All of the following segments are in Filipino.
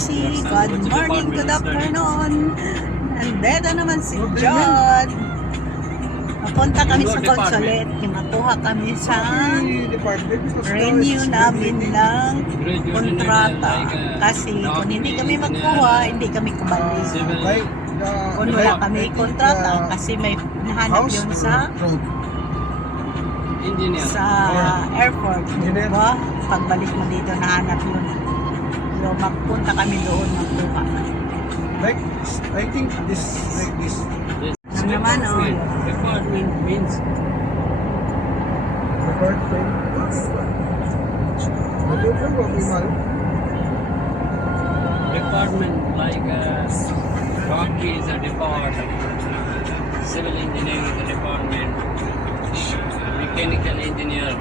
Casey. Good morning, good afternoon. Nandito naman si John. Papunta kami sa consulate. Makuha kami sa renew namin ng kontrata. Kasi kung hindi kami magkuha, hindi kami kumalik. Kung wala kami kontrata, kasi may nahanap yun sa airport. Diba? Pagbalik mo dito, nahanap yun. So, magpunta kami doon, magkuha. Like, I think this, like this. Ano naman, oh. Department means Department. department like Rocky is a department, civil engineering is a department, mechanical engineer.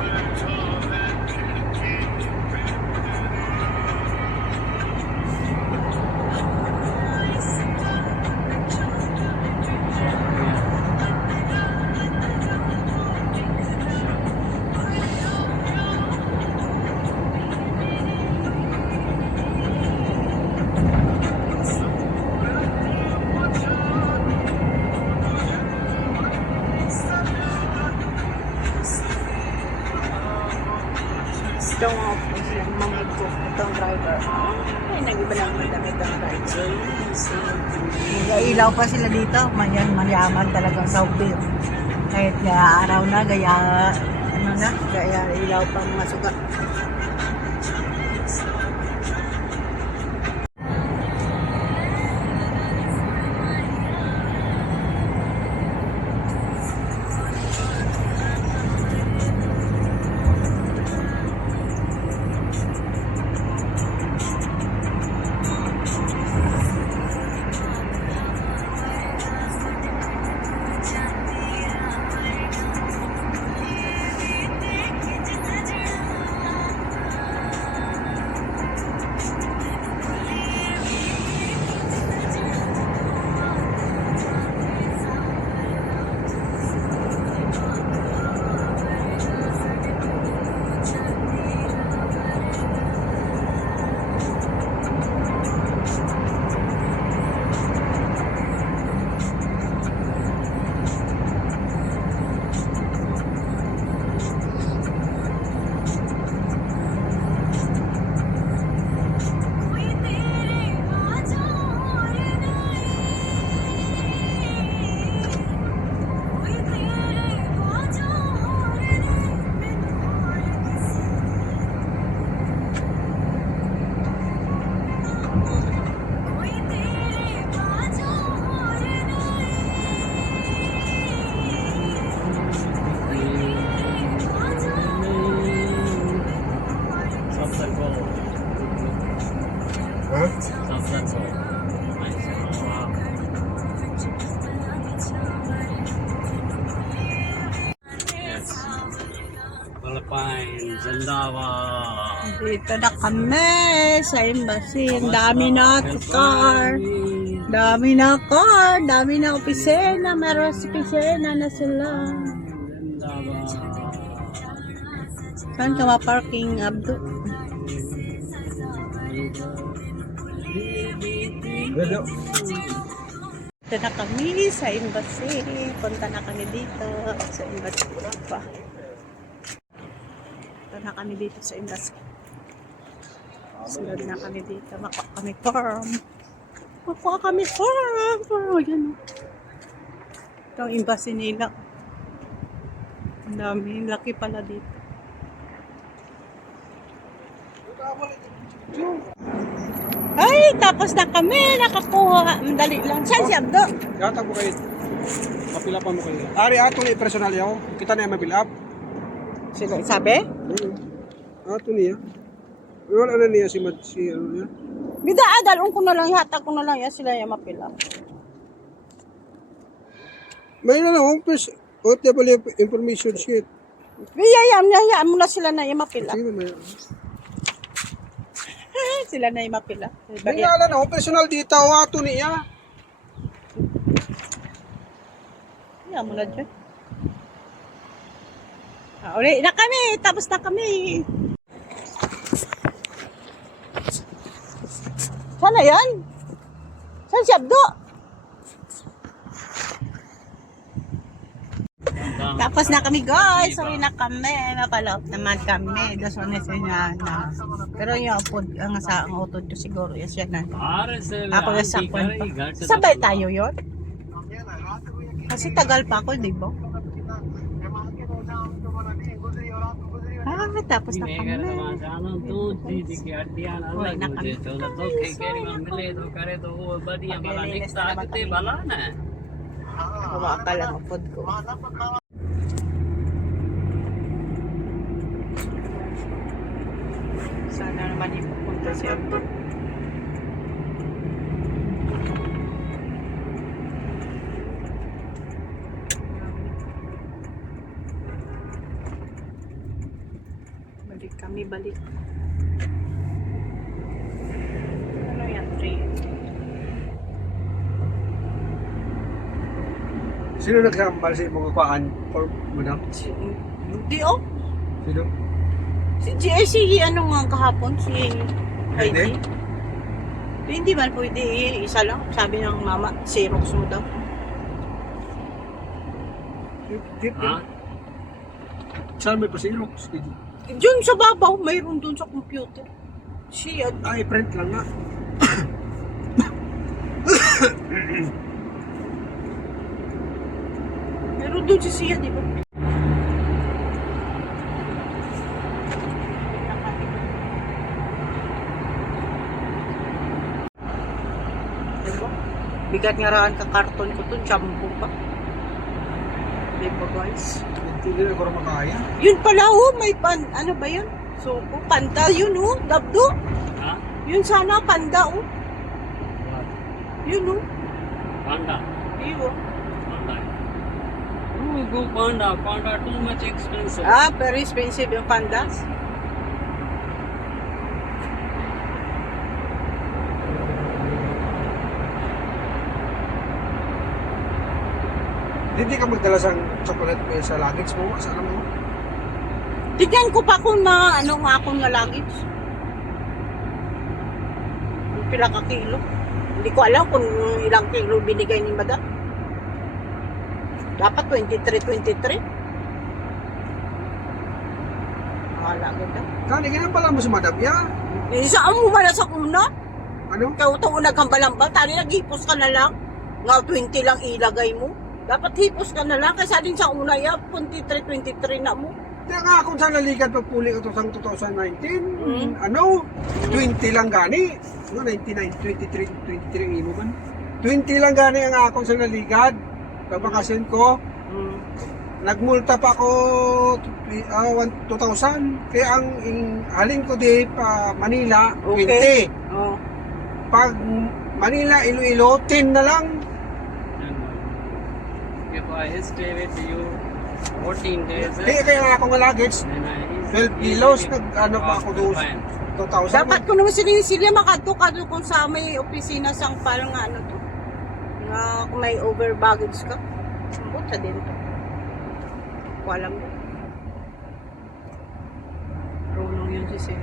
Itong mamig ko, itong driver. Ay, nag-iba lang madami itong driver. Ilaw pa sila dito. Mayaman talagang Saudi. Kahit gaya araw na, gaya ilaw pa mga sugat. Philippines, Zandawa. Dito na kami sa embassy. Ang dami na car. Dami na car. Dami na opisina. Meron sa opisina na sila. Zandawa. Saan ka ma-parking, Abdo? Hello. Dito na kami sa embassy. Punta na kami dito sa embassy. Pa. Punta na kami dito sa embassy. Sunod na kami dito. Makuha kami farm. Makuha kami farm. Oh, yan. Ito ang embassy nila. Ang dami. Laki pala dito. Ay, tapos na kami. Nakakuha. Madali lang. Saan si Abdo? Yata mo kayo. Mapila pa mo kayo. Ari, ato ni personal yaw. Kita na yung mapila up. Sila, sabi? Ato niya. Wala na niya si ano niya. Bida, dalong ko na lang. Ihatag ko na lang. Yan sila yung mapila. May na lang, OFW information sheet. Yayaan mo na sila na yung mapila. Sige na. Sila na yung mapila. May nga na, personal dito. Ato niya. Yan mo na dyan. Uli na kami. Tapos na kami. Sana yan? Saan si Abdo? Tapos na kami guys. Sorry na kami. Napaloob naman kami. Das one is na. Pero yung upod, ang utod ko siguro. Yes, yan na. Ako yung sakwan pa. Sabay tayo yun? Kasi tagal pa ako, di ba? Tapos na kami. Uy, na kami. Gawa ka lang upod ko. Sana naman ipupunta si Abdo. Balik kami, balik. Ano yan, 3? Sino nagsambal sa imong kuan for madam? Hindi oh. Sino? Si GSC, ano nga kahapon, si Heidi? Hindi man pwede, isa lang. Sabi ng mama, Xerox mo daw. Ha? Saan may pasilok? Diyan sa babaw, mayroon dun sa computer. Siya, Ay, print lang nga. meron dun si Siya, di ba? Diba? Bigat nga raan ka karton ko to, jumbo pa. Diba guys? Hindi na ako makaya. Yun pala oh, may ano ba yun? Suko, panda yun oh, Dabdo. Ha? Yun sana, panda oh. Yun oh. Panda. Iyo. Panda. Oh, go panda. Panda too much expensive. Ah, very expensive yung panda. Hindi ka magdala sa chocolate mo sa luggage mo. Saan mo? Tignan ko pa kung ano nga akong luggage. Kung pila ka kilo. Hindi ko alam kung ilang kilo binigay ni Madam. Dapat 23. Wala ganda. Kani, ganyan pala mo sa madam ya? Isaan mo ba na sa una? Ano? Ikaw taon nagkambalamba. Tali naghipos ka na lang. Nga 20 lang ilagay mo. Dapat hipos ka na lang. Kasi din sa una ya, 23 na mo. Kaya nga kung saan nalikat pagpuli ko sa 2019, Mm. ano, 20 lang gani. Ano, 99, 23 imo man. 20 lang gani ang akong sa nalikat. Pagpakasin ko, nagmulta pa ako 2,000. Kaya ang halin ko di pa Manila, 20. Okay. Oh. Pag Manila, Iloilo, 10 na lang. If I stay with you 14 days, Kaya nga akong luggage, then I 12 kilos, nag-ano pa ako doon. 2,000. Dapat ko naman sila makadto kung sa may opisina sang parang ano to. Nga kung may over baggage ka. Buta din to. Walang din. Rolong yun si Sir.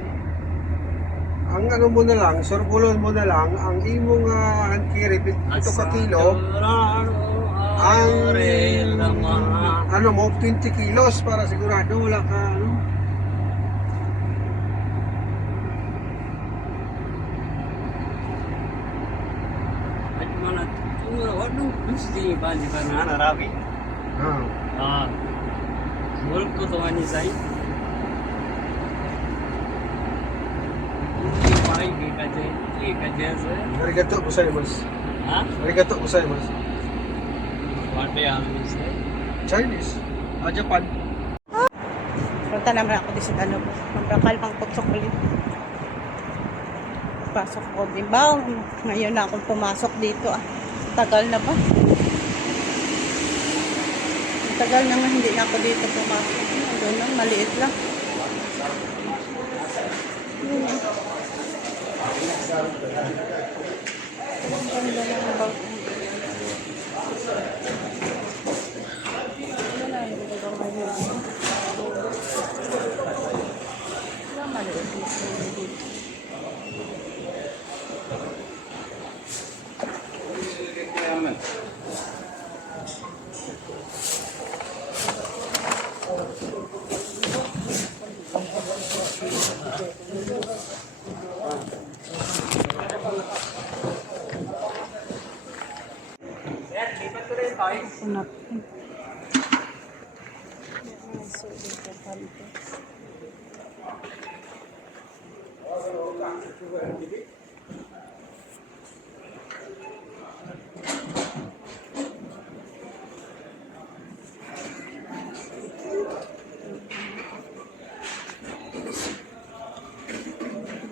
Ang ano mo na lang, surkulon mo na lang, ang imong handkirip, ito ka kilo, ang ano mo, 20 kilos para sigurado wala ka, ano. Arigato gozaimasu. Arigato gozaimasu. Chinese. Japan. Punta naman ako sa ano. Magbakal pang putsok ulit. Pasok ko din ba? Ngayon na akong pumasok dito ah. Tagal na ba? Tagal naman hindi na ako dito pumasok. Doon lang, maliit lang. Ang ganda ng bag. Wala yung ibang maliit. Wala maliit dito. Unat. So, dito palito.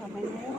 Kamay na yun.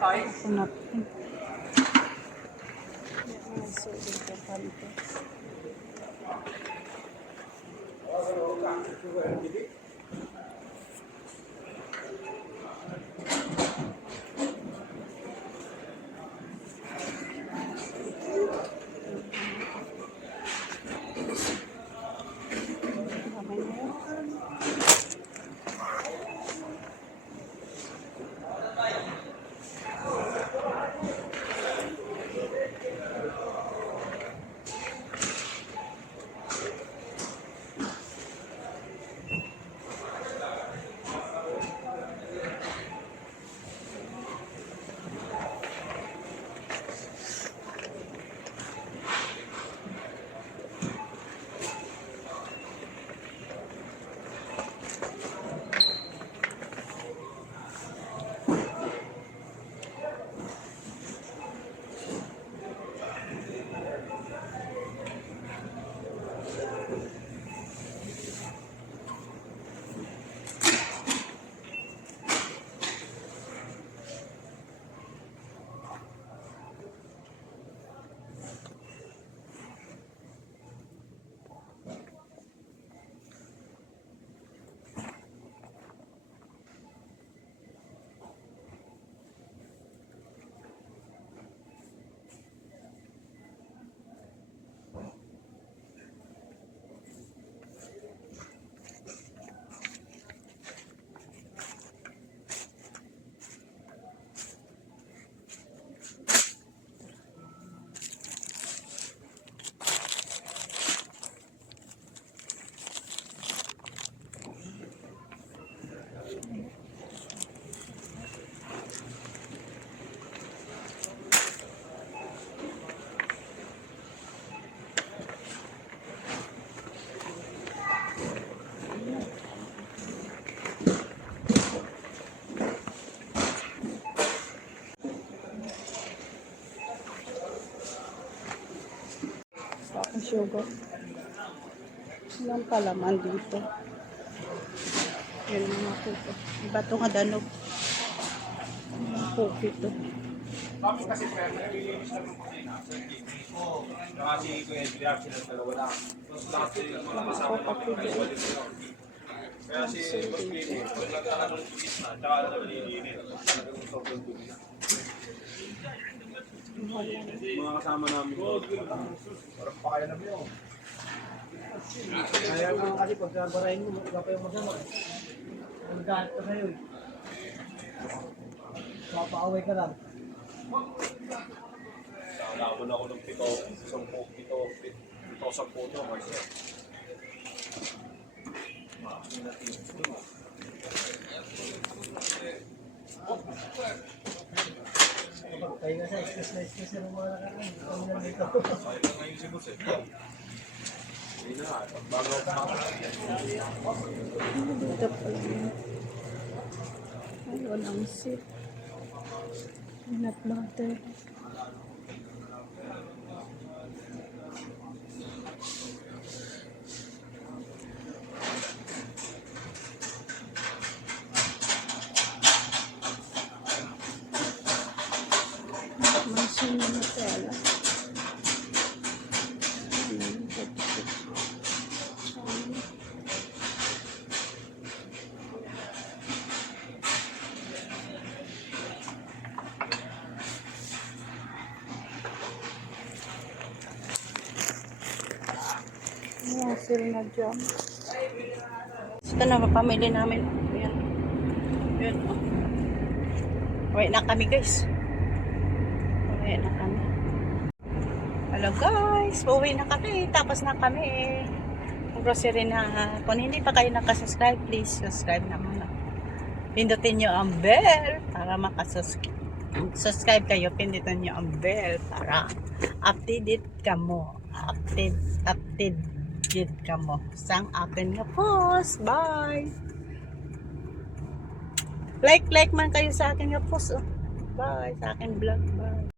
Kunat. So, dito pa ito. Ang sugar. Walang palaman dito. Yan mga puto. Iba ito nga danog. Mga puto ito. Kami kasi pwede nililinis lang ng kusina. Kasi Kuya Edgar sila dalawa lang. Tapos lahat yung mga kasama namin ay wali sila. Kaya si Boss Billy, pag nagtahan ng tubig na, tsaka na nililinis. Talagang sobrang dumi na. Mga kasama namin. Parang pakaya na mo. Kaya naman kasi pagkabarahin mo, wala pa yung masama. Magkahat ka sa'yo eh. Mapaaway ka lang. Nalaban ako ng 7 sa puto. Marcel. Kaya nga sa stress na mga nakaraan. Ang lang dito. Sayang na ngayon si Boss eh. Hindi na nga. Bago ako makakasya. Dito pala yun. Ayun ang sip. Peanut butter. Masin na Nutella. Ayan, sila na jam. Ito na, papamili namin. Ayan. Ayan. Uwi na kami, guys. Uwi na kami. Hello, guys. Uwi na kami. Tapos na kami. Grocery na. Kung hindi pa kayo nakasubscribe, please subscribe naman. Pindutin nyo ang bell para makasubscribe kayo. Pindutin nyo ang bell para updated ka mo. Updated ka mo sang akin nga post. Bye. Like man kayo sa akin nga post. Oh. Bye sa akin vlog. Bye.